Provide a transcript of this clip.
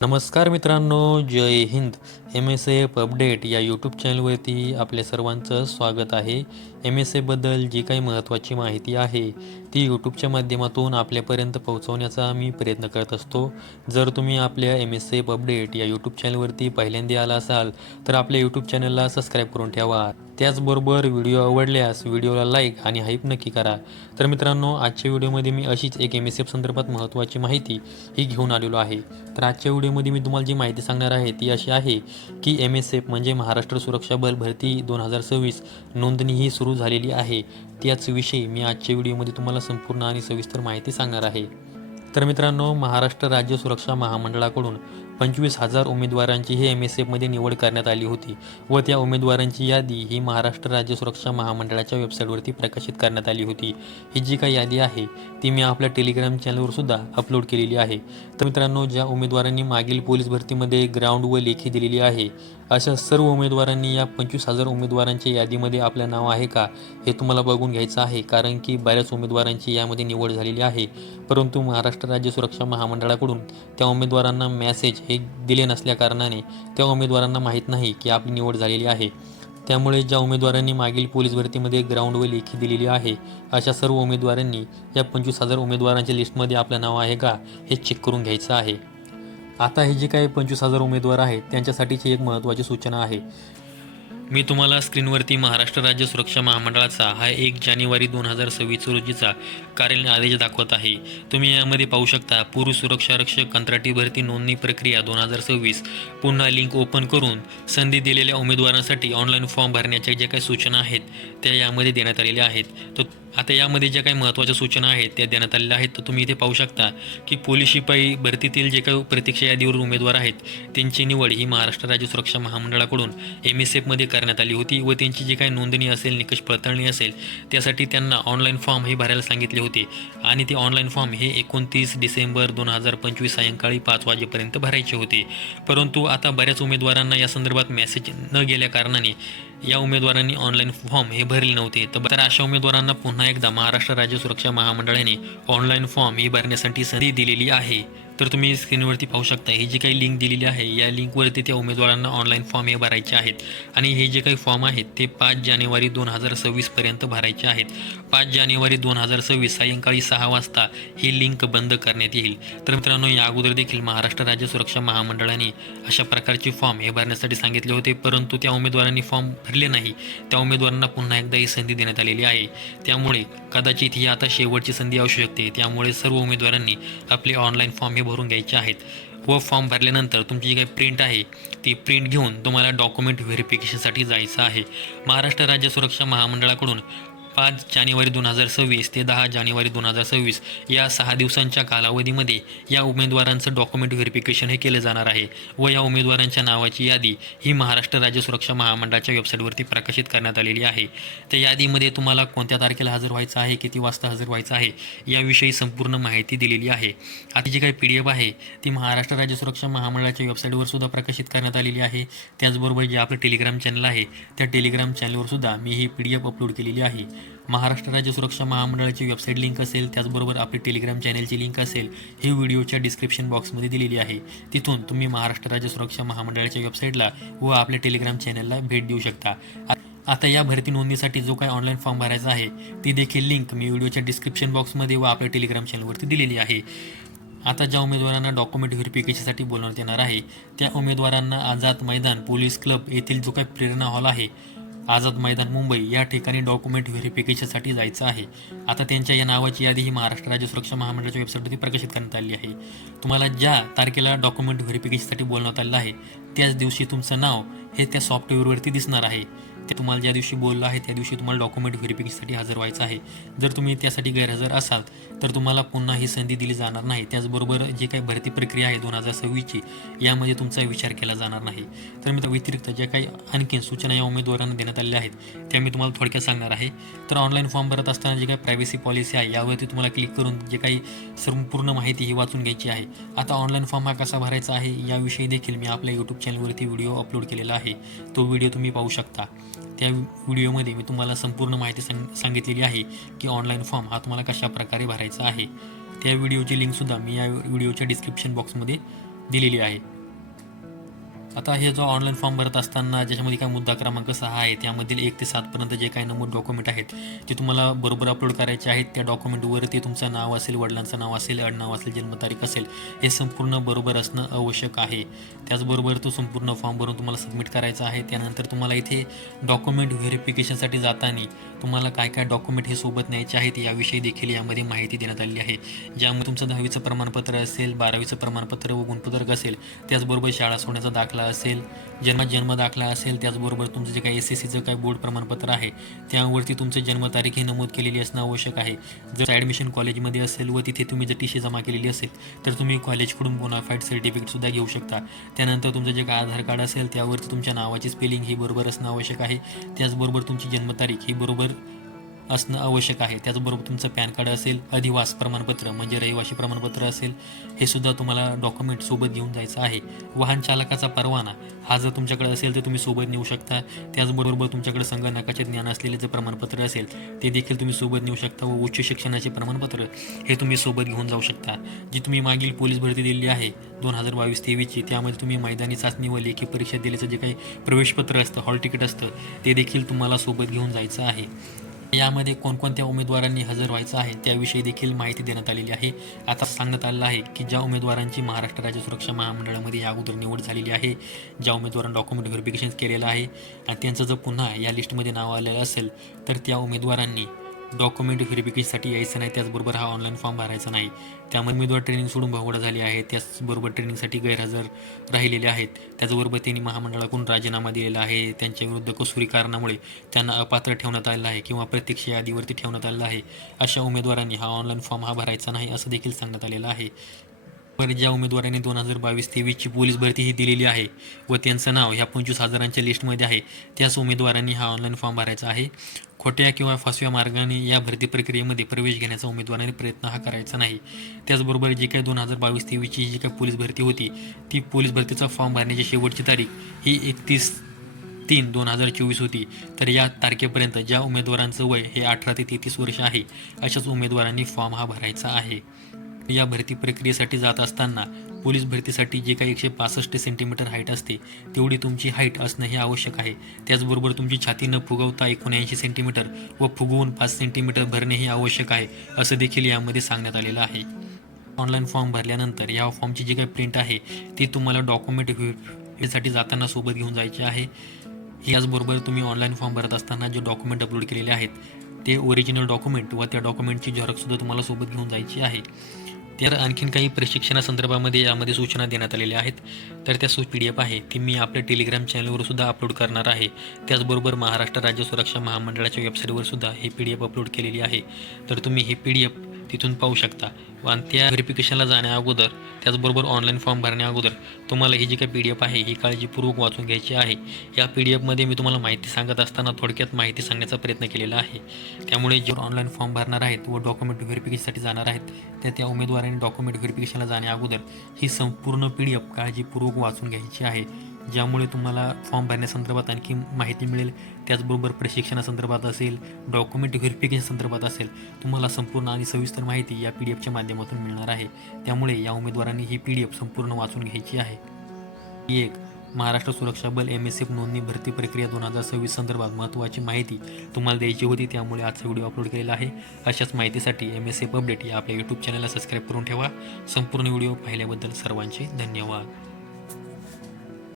नमस्कार मित्रांनो, जय Hind. MSF update या यूट्यूब चॅनलवरती आपल्या सर्वांचं स्वागत आहे. MSFबद्दल जी काही महत्त्वाची माहिती आहे ती यूट्यूबच्या माध्यमातून आपल्यापर्यंत पोहोचवण्याचा मी प्रयत्न करत असतो. जर तुम्ही आपल्या MSF अपडेट या यूट्यूब चॅनलवरती पहिल्यांदा आला असाल तर आपल्या यूट्यूब चॅनलला सबस्क्राईब करून ठेवा. त्याचबरोबर व्हिडिओ आवडल्यास व्हिडिओला लाईक आणि हाईप नक्की करा. तर मित्रांनो, आजच्या व्हिडिओमध्ये मी अशीच एक MSF संदर्भात महत्त्वाची माहिती ही घेऊन आलेलो आहे. तर आजच्या व्हिडिओमध्ये मी तुम्हाला जी माहिती सांगणार आहे ती अशी आहे की MSF म्हणजे महाराष्ट्र सुरक्षा बल भरती 2026 नोंदणी ही सुरू झालेली आहे. त्याच विषयी मी आजच्या व्हिडिओमध्ये तुम्हाला संपूर्ण आणि सविस्तर माहिती सांगणार आहे. तर मित्रांनो, महाराष्ट्र राज्य सुरक्षा महामंडळाकडून 25,000 उमेदवारांची ही MSFमध्ये निवड करण्यात आली होती व त्या उमेदवारांची यादी ही महाराष्ट्र राज्य सुरक्षा महामंडळाच्या वेबसाईटवरती प्रकाशित करण्यात आली होती. ही जी काही यादी आहे ती मी आपल्या टेलिग्राम चॅनलवर सुद्धा अपलोड केलेली आहे. तर मित्रांनो, ज्या उमेदवारांनी मागील पोलीस भरतीमध्ये ग्राउंड व लेखी दिलेली आहे अशा सर्व उमेदवारांनी या 25,000 उमेदवारांच्या यादीमध्ये आपलं नाव आहे का हे तुम्हाला बघून घ्यायचं आहे. कारण की बऱ्याच उमेदवारांची यामध्ये निवड झालेली आहे, परंतु महाराष्ट्र राज्य सुरक्षा महामंडळाकडून त्या उमेदवारांना मेसेज हे दिले नसल्याकारणाने त्या उमेदवारांना माहीत नाही की आपली निवड झालेली आहे. त्यामुळे ज्या उमेदवारांनी मागील पोलीस भरतीमध्ये ग्राउंड व लेखी दिलेली आहे अशा सर्व उमेदवारांनी या 25,000 उमेदवारांच्या लिस्टमध्ये आपलं नाव आहे का हे चेक करून घ्यायचं आहे. आता हे जे काही 25,000 उमेदवार आहेत त्यांच्यासाठीची एक महत्त्वाची सूचना आहे. मी तुम्हाला स्क्रीनवरती महाराष्ट्र राज्य सुरक्षा महामंडळाचा हा 1 जानेवारी 2026 रोजीचा कार्यालयीन आदेश दाखवत आहे. तुम्ही यामध्ये पाहू शकता, पूर्व सुरक्षा रक्षक कंत्राटी भरती नोंदणी प्रक्रिया 2026. पुन्हा लिंक ओपन करून संधी दिलेल्या उमेदवारांसाठी ऑनलाईन फॉर्म भरण्याच्या ज्या काही सूचना आहेत त्या यामध्ये देण्यात आलेल्या आहेत. तर आता यामध्ये ज्या काही महत्त्वाच्या सूचना आहेत त्या देण्यात आलेल्या आहेत. तर तुम्ही इथे पाहू शकता की पोलीस शिपाई भरतीतील जे काही प्रतीक्षा यादीवर उमेदवार आहेत त्यांची निवड ही महाराष्ट्र राज्य सुरक्षा महामंडळाकडून MSFमध्ये करण्यात आली होती व त्यांची जी काही नोंदणी असेल, निकष पडताळणी असेल त्यासाठी त्यांना ऑनलाईन फॉर्म हे भरायला सांगितले होते आणि ते ऑनलाईन फॉर्म हे 29 डिसेंबर 2025 सायंकाळी 5 वाजेपर्यंत भरायचे होते. परंतु आता बऱ्याच उमेदवारांना या संदर्भात मेसेज न गेल्या कारणाने या उमेदवारांनी ऑनलाईन फॉर्म हे भरले नव्हते. तर अशा उमेदवारांना पुन्हा एकदा महाराष्ट्र राज्य सुरक्षा महामंडळाने ऑनलाईन फॉर्म ही भरण्यासाठी संधी दिलेली आहे. तर तुम्ही स्क्रीनवरती पाहू शकता, ही जी काही लिंक दिलेली आहे या लिंकवरती त्या उमेदवारांना ऑनलाईन फॉर्म हे भरायचे आहेत आणि हे जे काही फॉर्म आहेत ते 5 जानेवारी 2026 पर्यंत भरायचे आहेत. 5 जानेवारी 2026 सायंकाळी 6 वाजता ही लिंक बंद करण्यात येईल. तर मित्रांनो, या अगोदर देखील महाराष्ट्र राज्य सुरक्षा महामंडळाने अशा प्रकारचे फॉर्म हे भरण्यासाठी सांगितले होते, परंतु त्या उमेदवारांनी फॉर्म भरले नाही. त्या उमेदवारांना पुन्हा एकदा ही संधी देण्यात आलेली आहे. त्यामुळे कदाचित ही आता शेवटची संधी असू शकते. त्यामुळे सर्व उमेदवारांनी आपले ऑनलाईन फॉर्म हे भरून घ्यायचे आहेत व फॉर्म भरल्यानंतर तुमची जी काही प्रिंट आहे ती प्रिंट घेऊन तुम्हाला डॉक्युमेंट व्हेरिफिकेशनसाठी जायचं आहे. महाराष्ट्र राज्य सुरक्षा महामंडळाकडून 5 जानेवारी 2026 ते 10 जानेवारी 2026 या 6 दिवसांच्या कालावधीमध्ये या उमेदवारांचं डॉक्युमेंट व्हेरिफिकेशन हे केलं जाणार आहे व या उमेदवारांच्या नावाची यादी ही महाराष्ट्र राज्य सुरक्षा महामंडळाच्या वेबसाईटवरती प्रकाशित करण्यात आलेली आहे. त्या यादीमध्ये तुम्हाला कोणत्या तारखेला हजर व्हायचं आहे, किती वाजता हजर व्हायचं आहे याविषयी संपूर्ण माहिती दिलेली आहे. आता जी काही PDF आहे ती महाराष्ट्र राज्य सुरक्षा महामंडळाच्या वेबसाईटवर सुद्धा प्रकाशित करण्यात आलेली आहे. त्याचबरोबर जे आपलं टेलिग्राम चॅनल आहे त्या टेलिग्राम चॅनलवर सुद्धा मी ही PDF अपलोड केलेली आहे. महाराष्ट्र राज्य सुरक्षा महामंडळाची वेबसाईट लिंक असेल, त्याचबरोबर आपली टेलिग्राम चॅनलची लिंक असेल, ही व्हिडिओच्या डिस्क्रिप्शन बॉक्समध्ये दिलेली आहे. तिथून तुम्ही महाराष्ट्र राज्य सुरक्षा महामंडळाच्या वेबसाईटला व आपल्या टेलिग्राम चॅनलला भेट देऊ शकता. आता या भरती नोंदणीसाठी जो काही ऑनलाईन फॉर्म भरायचा आहे ती देखील लिंक मी व्हिडिओच्या डिस्क्रिप्शन बॉक्समध्ये व आपल्या टेलिग्राम चॅनलवरती दिलेली आहे. आता ज्या उमेदवारांना डॉक्युमेंट व्हेरिफिकेशनसाठी बोलवण्यात येणार आहे त्या उमेदवारांना आझाद मैदान पोलीस क्लब येथील जो काही प्रेरणा हॉल आहे, आझाद मैदान मुंबई, या ठिकाणी डॉक्युमेंट व्हेरिफिकेशनसाठी जायचं आहे. आता त्यांच्या या नावाची यादी ही महाराष्ट्र राज्य सुरक्षा महामंडळाच्या वेबसाईटवरती प्रकाशित करण्यात आली आहे. तुम्हाला ज्या तारखेला डॉक्युमेंट व्हेरिफिकेशनसाठी बोलवण्यात आलेलं आहे त्याच दिवशी तुमचं नाव हे त्या सॉफ्टवेअरवरती दिसणार आहे. ते तुम्हाला ज्या दिवशी बोललं आहे त्या दिवशी तुम्हाला डॉक्युमेंट व्हेरिफिकेशनसाठी हजर व्हायचं आहे. जर तुम्ही त्यासाठी गैरहजर असाल तर तुम्हाला पुन्हा ही संधी दिली जाणार नाही. त्याचबरोबर जे काही भरती प्रक्रिया आहे 2026ची यामध्ये तुमचा विचार केला जाणार नाही. तर मी व्यतिरिक्त ज्या काही आणखीन सूचना या उमेदवारांना देण्यात आलेल्या आहेत त्या मी तुम्हाला थोडक्यात सांगणार आहे. तर ऑनलाईन फॉर्म भरत असताना जे काही प्रायव्हसी पॉलिसी आहे यावरती तुम्हाला क्लिक करून जे काही संपूर्ण माहिती ही वाचून घ्यायची आहे. आता ऑनलाईन फॉर्म हा कसा भरायचा आहे याविषयी देखील मी आपल्या यूट्यूब चॅनलवरती व्हिडिओ अपलोड केलेला आहे. तो व्हिडिओ तुम्ही पाहू शकता. त्या व्हिडिओमध्ये मी तुम्हाला संपूर्ण माहिती सांगितलेली आहे की ऑनलाईन फॉर्म हा तुम्हाला कशा प्रकारे भरायचा आहे. त्या व्हिडिओची लिंकसुद्धा मी या व्हिडिओच्या डिस्क्रिप्शन बॉक्समध्ये दिलेली आहे. आता हे जो ऑनलाईन फॉर्म भरत असताना ज्याच्यामध्ये काय मुद्दा क्रमांक 6 आहे त्यामधील 1 ते 7 पर्यंत जे काही नमूद डॉक्युमेंट आहेत ते तुम्हाला बरोबर अपलोड करायचे आहेत. त्या डॉक्युमेंटवरती तुमचं नाव असेल, वडिलांचं नाव असेल, आडनाव असेल, जन्मतारीख असेल, हे संपूर्ण बरोबर असणं आवश्यक आहे. त्याचबरोबर तो संपूर्ण फॉर्म भरून तुम्हाला सबमिट करायचा आहे. त्यानंतर तुम्हाला इथे डॉक्युमेंट व्हेरिफिकेशनसाठी जाताना तुम्हाला काय काय डॉक्युमेंट हे सोबत न्यायचे आहेत याविषयी देखील यामध्ये माहिती देण्यात आलेली आहे. ज्यामध्ये तुमचं 10वीचं प्रमाणपत्र असेल, 12वीचं प्रमाणपत्र व गुणपत्रक असेल, त्याचबरोबर शाळा सोडण्याचा दाखला असेल, जन्म दाखला असेल, त्याचबरोबर तुमचं जे काही SSCचं काही बोर्ड प्रमाणपत्र आहे त्यावरती तुमचं जन्मतारीख ही नमूद केलेली असणं आवश्यक आहे. जर ॲडमिशन कॉलेजमध्ये असेल व तिथे तुम्ही जर TC जमा केलेली असेल तर तुम्ही कॉलेजकडून बोनाफाईड सर्टिफिकेटसुद्धा घेऊ शकता. त्यानंतर तुमचं जे काही आधार कार्ड असेल त्यावरती तुमच्या नावाची स्पेलिंग ही बरोबर असणं आवश्यक आहे. त्याचबरोबर तुमची जन्मतारीख ही बरोबर असणं आवश्यक आहे. त्याचबरोबर तुमचं पॅन कार्ड असेल, अधिवास प्रमाणपत्र म्हणजे रहिवासी प्रमाणपत्र असेल, हे सुद्धा तुम्हाला डॉक्युमेंट सोबत घेऊन जायचं आहे. वाहन चालकाचा परवाना हा जर तुमच्याकडे असेल तर तुम्ही सोबत नेऊ शकता. त्याचबरोबर तुमच्याकडे संगणकाचे ज्ञान असलेले जे प्रमाणपत्र असेल ते देखील तुम्ही सोबत नेऊ शकता व उच्च शिक्षणाचे प्रमाणपत्र हे तुम्ही सोबत घेऊन जाऊ शकता. जी तुम्ही मागील पोलीस भरती दिलेली आहे 2022-23ची, त्यामध्ये तुम्ही मैदानी चाचणी व लेखी परीक्षा दिल्याचं जे काही प्रवेशपत्र असतं, हॉल तिकीट असतं, ते देखील तुम्हाला सोबत घेऊन जायचं आहे. यामध्ये कोणकोणत्या उमेदवारांनी हजर व्हायचं आहे त्याविषयी देखील माहिती देण्यात आलेली आहे. आता सांगण्यात आलेलं आहे की ज्या उमेदवारांची महाराष्ट्र राज्य सुरक्षा महामंडळामध्ये या अगोदर निवड झालेली आहे, ज्या उमेदवारांनी डॉक्युमेंट व्हेरिफिकेशन केलेलं आहे आणि त्यांचं जर पुन्हा या लिस्टमध्ये नाव आलेलं असेल तर त्या उमेदवारांनी डॉक्युमेंट व्हेरिफिकेशनसाठी यायचं नाही. त्याचबरोबर हा ऑनलाईन फॉर्म भरायचा नाही. त्यामध्ये उमेदवार ट्रेनिंग सोडून भावडा झाली आहे, त्याचबरोबर ट्रेनिंगसाठी गैरहजर राहिलेले आहेत, त्याचबरोबर त्यांनी महामंडळाकडून राजीनामा दिलेला आहे, त्यांच्याविरुद्ध कसूरी कारणामुळे त्यांना अपात्र ठेवण्यात आलेलं आहे किंवा प्रत्यक्ष यादीवरती ठेवण्यात आलेलं आहे, अशा उमेदवारांनी हा ऑनलाईन फॉर्म हा भरायचा नाही असं देखील सांगण्यात आलेलं आहे. पण ज्या उमेदवारांनी 2022-23ची पोलीस भरती ही दिलेली आहे व त्यांचं नाव ह्या 25,000च्या लिस्टमध्ये आहे त्याच उमेदवारांनी हा ऑनलाईन फॉर्म भरायचा आहे. खोट्या किंवा फसव्या मार्गाने या भरती प्रक्रियेमध्ये प्रवेश घेण्याचा उमेदवारांनी प्रयत्न हा करायचा नाही. त्याचबरोबर जी काही 2022-23ची जी काही पोलीस भरती होती ती पोलीस भरतीचा फॉर्म भरण्याची शेवटची तारीख ही 31/3/2024 होती. तर या तारखेपर्यंत ज्या उमेदवारांचं वय हे 18 ते 33 वर्ष आहे अशाच उमेदवारांनी फॉर्म हा भरायचा आहे. या भरती प्रक्रियेसाठी जात असताना पोलीस भरतीसाठी जे काही 165 सेंटीमीटर हाईट असते तेवढी तुमची हाईट असणं हे आवश्यक आहे. त्याचबरोबर तुमची छाती न फुगवता 79 सेंटीमीटर व फुगवून 5 सेंटीमीटर भरणे हे आवश्यक आहे असं देखील यामध्ये सांगण्यात आलेलं आहे. ऑनलाईन फॉर्म भरल्यानंतर या फॉर्मची जी काही प्रिंट आहे ती तुम्हाला डॉक्युमेंट व्हेरिफिकेशनसाठी जाताना सोबत घेऊन जायची आहे. याचबरोबर तुम्ही ऑनलाईन फॉर्म भरत असताना जे डॉक्युमेंट अपलोड केलेले आहेत ते ओरिजिनल डॉक्युमेंट व त्या डॉक्युमेंटची झेरॉक्ससुद्धा तुम्हाला सोबत घेऊन जायची आहे. तर आणखीन काही प्रशिक्षणासंदर्भामध्ये यामध्ये सूचना देण्यात आलेल्या आहेत. तर त्या PDF आहे ती मी आपल्या टेलिग्राम चॅनलवर सुद्धा अपलोड करणार आहे. त्याचबरोबर महाराष्ट्र राज्य सुरक्षा महामंडळाच्या वेबसाईटवर सुद्धा ही PDF अपलोड केलेली आहे. तर तुम्ही ही PDF तिथून पाहू शकता. आणि त्या व्हेरिफिकेशनला जाण्या अगोदर त्याचबरोबर ऑनलाईन फॉर्म भरण्या अगोदर तुम्हाला ही जी काही PDF आहे ही काळजीपूर्वक वाचून घ्यायची आहे. या PDF मध्ये मी तुम्हाला माहिती सांगत असताना थोडक्यात माहिती सांगण्याचा प्रयत्न केलेला आहे. त्यामुळे जे ऑनलाईन फॉर्म भरणार आहेत व डॉक्युमेंट व्हेरिफिकेशनसाठी जाणार आहेत तर त्या उमेदवारांनी डॉक्युमेंट व्हेरिफिकेशनला जाण्या अगोदर ही संपूर्ण PDF काळजीपूर्वक वाचून घ्यायची आहे. ज्यामुळे तुम्हाला फॉर्म भरण्यासंदर्भात आणखी माहिती मिळेल. त्याचबरोबर प्रशिक्षणासंदर्भात असेल, डॉक्युमेंट व्हेरिफिकेशन संदर्भात असेल, तुम्हाला संपूर्ण आणि सविस्तर माहिती या PDFच्या माध्यमातून मिळणार आहे. त्यामुळे या उमेदवारांनी ही PDF संपूर्ण वाचून घ्यायची आहे. एक महाराष्ट्र सुरक्षा बल MSF नोंदणी भरती प्रक्रिया 2026 संदर्भात महत्त्वाची माहिती तुम्हाला द्यायची होती, त्यामुळे आजचा व्हिडिओ अपलोड केलेला आहे. अशाच माहितीसाठी MSF अपडेट या आपल्या YouTube चॅनलला सबस्क्राईब करून ठेवा. संपूर्ण व्हिडिओ पाहिल्याबद्दल सर्वांचे धन्यवाद.